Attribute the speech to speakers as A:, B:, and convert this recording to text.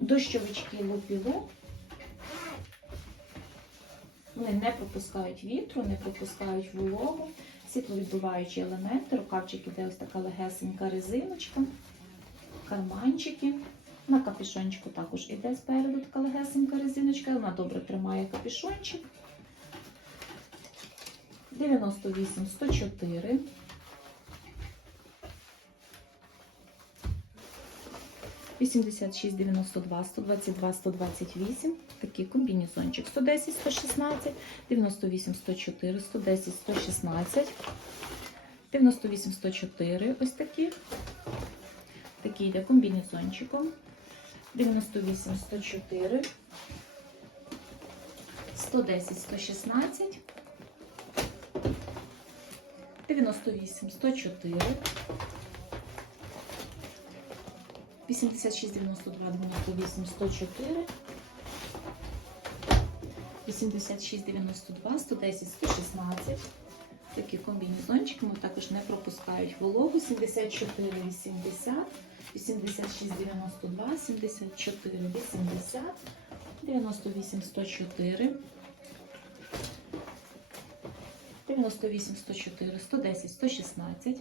A: Дощовички лупіло. Вони не пропускають вітру, не пропускають вологу. Світловідбиваючі елементи, рукавчик іде ось така легесенька резиночка, карманчики. На капюшончику також іде спереду така легесенька резиночка, вона добре тримає капюшончик. 98 104. Вісімдесят шість, дев'яносто два, сто двадцять два, сто двадцять вісім. Такий комбінезончик. 110, 116, 98, 104, 110, 116, 98, 104. Ось такі. Такий йде комбінезончиком. 98, 104, 110, 116, 98, 104, 86, 92, 98, 104, 86, 92, 110, 116. Такі комбінезончики, вони також не пропускають вологу. 74, 80, 86, 92, 74, 80, 98, 104, 98, 104, 110, 116,